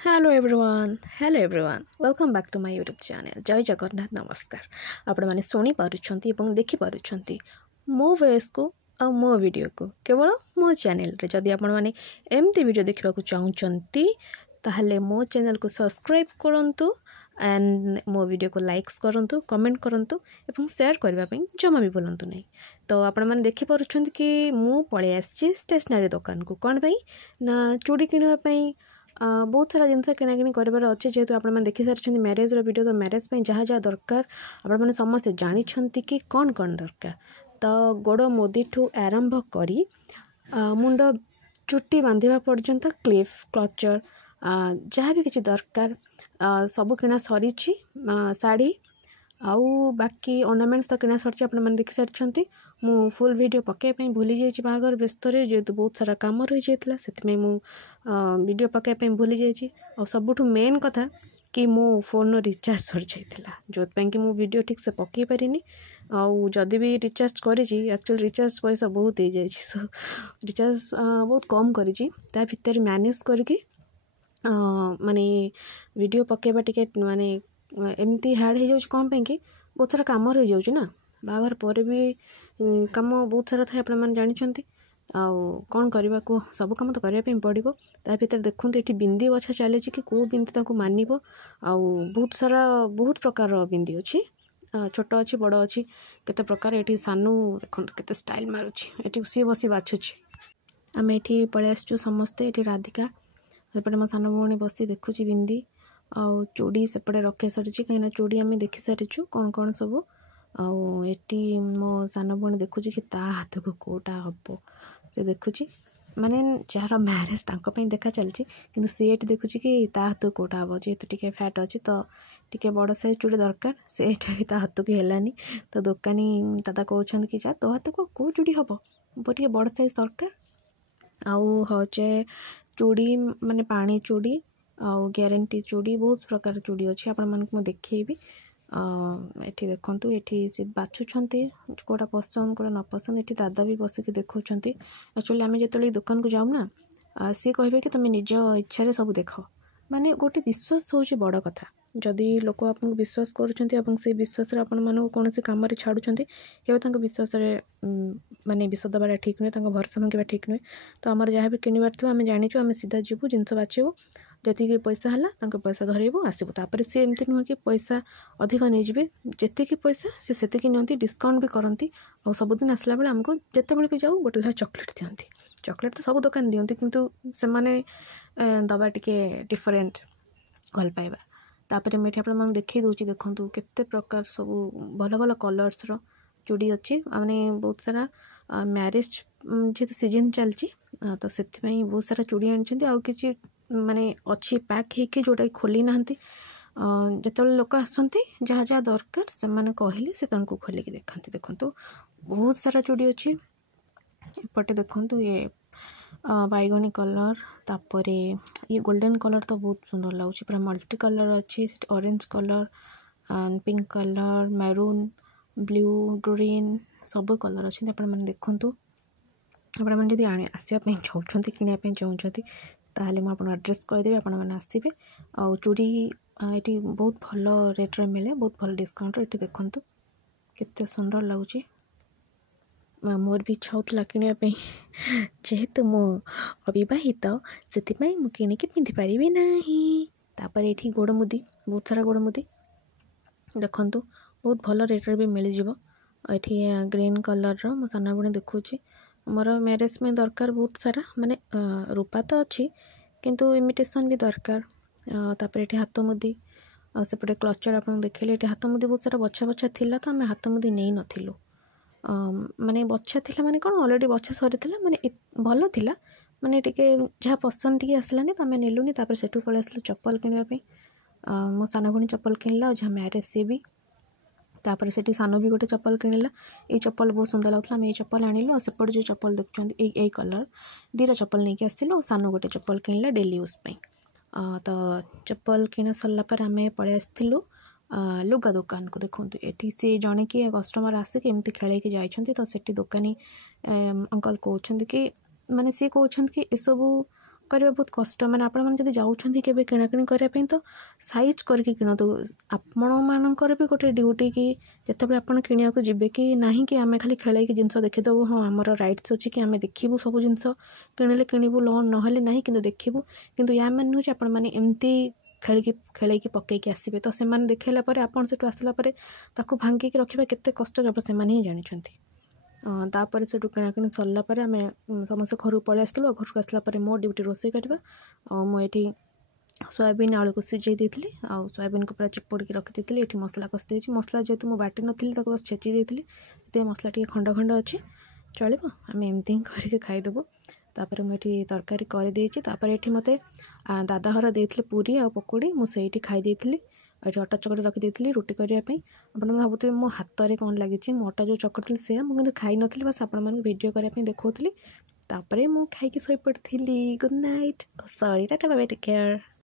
Hello everyone welcome back to my YouTube channel जय जगन्नाथ नमस्कार। आपण मैंने शुणी पारुछंती एवं देखि पारुछंती मो वॉइस को आ मो वीडियो को केवल मो चैनल रे। जदि आपण माने एमती वीडियो देखा चाहूँगी ताहले मो चैनल को सब्सक्राइब करंतु एंड मो वीडियो को लाइक्स करंतु कमेंट करंतु एवं शेयर करबा पई जमा भी बोलंतु नहीं। तो आपण माने देखि पारुछंती कि मु पळे आछि स्टेशनरी दुकान को कोन पई ना चूड़ी किनबा पई बहुत सारा जिनस किणाकिणी करार अच्छे। जेहेतु आप देखी सारी मैरेज वीडियो तो मैरेज जहाँ जहाँ दरकार आपने समस्ते जानते कि कौन कौन दरकार। तो गोड़ मोदी ठू आरंभ करी मुंड चुट्टी बांधा पर्यंत क्लिप क्लचर जहाँ भी किसी दरकार सब किना सरी शाढ़ी आउ बाकी ऑर्नामेंट्स तो किना सर आपने देखी सारी मु फुल वीडियो पकड़ाई भूली जाइए बाहागर व्यस्त जेहेतु बहुत सारा कम रही जाता से वीडियो पकड़ाई भूली जाइए। और सबुठ मेन कथा कि मो फोन रिचार्ज सर जाता जो कि मु वीडियो ठीक से पकई पारिनी। आउ जदि भी रिचार्ज करी एक्चुअली रिचार्ज पैसा बहुत हो जाए सो रिचार्ज बहुत कम करी भितर मैनेज करके माने वीडियो पकईबा टिके माने एमती हार्ड हो जाए कौन कि बहुत सारा कम रही जाऊँ ना बाहर पर भी कम बहुत सारा थाए आपने जानते आउ कौन करने को सब कम तो करने पड़ो। ता भर देखते ये बिंदी बछा चली कि कौ बिंदी मानव आउ बहुत सारा बहुत प्रकार बिंदी अच्छी छोट अच्छी बड़ अच्छी केते प्रकार ये सानू देखो केते स्टाइल मारुची ये सी बसी बाछुची। आम ये पलि आसचु समस्ते ये राधिका सेपटे मो सान भौणी बसी देखुची बिंदी आउ चूड़ी सेपटे रखे सारी कहीं चूड़ी आम देखी सारीचु कौन कौन सब आउ मो सान भौणी देखुची कि ता हाथ को कोटा हम से देखुची माने जार मैरेज तांको देखा चलची किंतु सी ये देखुची कि ता हाथ को कोटा हम जेहेतु टिके फैट अच्छी तो टिके बड़ साइज चूड़ी दरकार से भी ता हाथ को हेलानी। तो दुकानी दादा कहते कि जा तो हाथ को कौ चूड़ी हम टे बड़ साइज दरकार आउ हचे चूड़ी माने पानी चूड़ी आउ ग्यारंटी चूड़ी बहुत प्रकार चूड़ी अच्छी आपण मानक देखी ये देखु ये सी बाछुंट कौटा पसंद कौटा न पसंद ये दादा भी बसिक देखुं। एक्चुअली आम जो दुकान को जाऊना सी कहे कि तुम निज इच्छा सब देख माने गोटे विश्वास हूँ बड़ कथा। जदि लोक आपको विश्वास कर विश्वास कौन कम छाड़ुंट के विश्वास माने विष दबाटा ठीक नुहे भरोसा भांगा ठीक नुहे। तो आमर जहाँ भी किणवार थो आम जाचु आम सीधा जीवु जिनस बाछू जी पैसा है पैसा धरबू आसबू तापर सी एमती नुह कि पैसा अधिक नहीं जी पैसा से नि डिस्काउंट भी करती और सबुदिन आसला बेले आमको जिते भी जाऊ गोटे लाख चॉकलेट दिखती। चॉकलेट तो सब दुकान दिखती किंतु से माने दबा टिके डिफरेंट भल पाइबा। तापर मुझे आप देखी दूसरी देखूँ केते प्रकार सब भल भल कलर्स चूड़ी अच्छी मैंने बहुत सारा मैरिज जेहेतु सीजन चलती तो से बहुत सारा चूड़ी आनी आउ कि माने अच्छी पैक होके जोटा खोली ना जिते लोक आसती जहाँ जहाँ दरकार से कहले से खोलिकी देखते देखो बहुत सारा चूड़ी अच्छी एपटे देखो ये बैगनी कलर तापर ये गोल्डन कलर तो बहुत सुंदर लगुच पूरा मल्टी कलर अच्छी orange colour pink colour maroon blue green सब कलर अच्छे आपने देखूँ आपड़ी आसवाई चाहते कि चाहते ताहले मुझे एड्रेस कहीदेवी आपने आसबे आउ चूड़ी ये बहुत भल रेट्रे मिले बहुत भल डिस्काउंट ये देखूँ केते सुंदर लगुच मोर भी इच्छा होता कि जेहेतु मो अविवाहित से किणिकी पिंधि पारि ना। तापर ये गोड़ मुदी बहुत सारा गोड़ मुदी देखु बहुत भल रेट्रे भी मिल जाए। ग्रीन कलर मो साना भणी देखुची मोर मैरेज में दरकार बहुत सारा माने रूपा तो अच्छी किंतु इमिटेशन भी दरकार। तापर ये हाथ मुदी सेपटे क्लचर आप देखिले ये हाथ मुदी बहुत सारा बछा बछा थिला तो आम हाथ मुदी नहीं नथिलु माने बछा थिला माने कौन अलरेडी बछा सरी माने भल थिला माने टिके जहाँ पसंद टिके आसलानी तो आम नेलुनी। तापर सेठू पलि आसलु चप्पल किणवाई मो साना भणी चप्पल किणला जहाँ मैरेज सी भी तापर से सानो भी गोटे चप्पल किणला ये चप्पल बहुत सुंदर लगता आम ये चप्पल आणिलु सेपटे जो चप्पल देखुं यही कलर दीटा चप्पल नहीं आसलु सानो गोटे चप्पल किणला डेली यूज तो चप्पल किणा सरला आम पलि आसलु लुगा दुकान को देखो ये सी जड़े कि कस्टमर आसिक एमती खेल जाती तो से दुकानी अंकल कहते कि माने सी कहते कि ये सब କରିବା ବହୁତ କଷ୍ଟ ମାନେ ଆପଣମାନେ ଯଦି ଯାଉଛନ୍ତି କେବେ କିଣାକିଣି କରିବା ପାଇଁ ତ ସାଇଜ୍ କରିକି କିଣନ୍ତୁ ଆପଣମାନଙ୍କର ବି ଗୋଟେ ଡ୍ୟୁଟି କି ଯେତେବେଳେ ଆପଣ କିଣିବାକୁ ଯିବେ କି ନାହିଁ କି ଆମେ ଖାଲି ଖେଳେଇକି ଜିନିଷ ଦେଖିଦେବୁ ହଁ ଆମର ରାଇଟ୍ସ ଅଛି କି ଆମେ ଦେଖିବୁ ସବୁ ଜିନିଷ କିଣିଲେ କିଣିବୁ ନହେଲେ ନାହିଁ କିନ୍ତୁ ଦେଖିବୁ କିନ୍ତୁ ୟା ମାନେ ନୁହେଁ ଯେ ଆପଣମାନେ ଏମିତି ଖେଳେଇକି ପକେଇକି ଆସିବେ ତ ସେମାନେ ଦେଖେଇଲା ପରେ ଆପଣ ସେଠୁ ଆସିଲା ପରେ ତାକୁ ଭାଙ୍ଗିକି ରଖିବା କେତେ କଷ୍ଟ କେବଳ ସେମାନେ ହିଁ ଜାଣିଛନ୍ତି। ତାପରେ ସେଠୁ କିଣାକିଣି ସରିଲା ପରେ ଆମେ ସମସ୍ତେ ଘରକୁ ପଳେଇ ଆସିଥିଲୁ ଘରକୁ ଆସିଲା ପରେ ମୋ ଡ୍ୟୁଟି ରୋଷେଇ କରିବା ମୁଁ ଏଠି ସୋୟାବିନ୍ ଆଳୁକୁ ସିଝେଇ ଦେଇଥିଲି ଆଉ ସୋୟାବିନ୍କୁ ପୁରା ଚିପୁଡ଼ିକି ରଖିଦେଇଥିଲି ଏଠି ମସଲା କଷି ଦେଇଛି ମସଲା ଯେହେତୁ ମୁଁ ବାଟି ନଥିଲି ତାକୁ ବସ୍ ଛେଚି ଦେଇଥିଲି ସେଥିପାଇଁ ମସଲା ଟିକେ ଖଣ୍ଡ ଅଛି ଚଳିବ ଆମେ ଏମିତି ହିଁ କରିକି ଖାଇଦେବୁ। ତାପରେ ମୁଁ ଏଠି ତରକାରୀ କରିଦେଇଛି ତାପରେ ଏଠି ମୋତେ ଦାଦା ଘର ଦେଇଥିଲେ ପୁରୀ ଆଉ ପକୁଡ଼ି ମୁଁ ସେଇଠି ଖାଇ ଦେଇଥିଲି ଏଠି ଅଟା ଚକଟି ରଖିଦେଇଥିଲି ରୁଟି କରିବା ପାଇଁ ଆପଣମାନେ ଭାବୁଥିବେ ମୋ ହାତରେ କ'ଣ ଲାଗିଛି ମୁଁ ଅଟା ଯେଉଁ ଚକଟିଥିଲି ସେୟା ମୁଁ କିନ୍ତୁ ଖାଇନଥିଲି ବାସ୍ ଆପଣମାନଙ୍କୁ ଭିଡ଼ିଓ କରିବା ପାଇଁ ଦେଖାଉଥିଲି ତାପରେ ମୁଁ ଖାଇକି ଶୋଇପଡ଼ିଥିଲି good night sorry tata bye bye take care.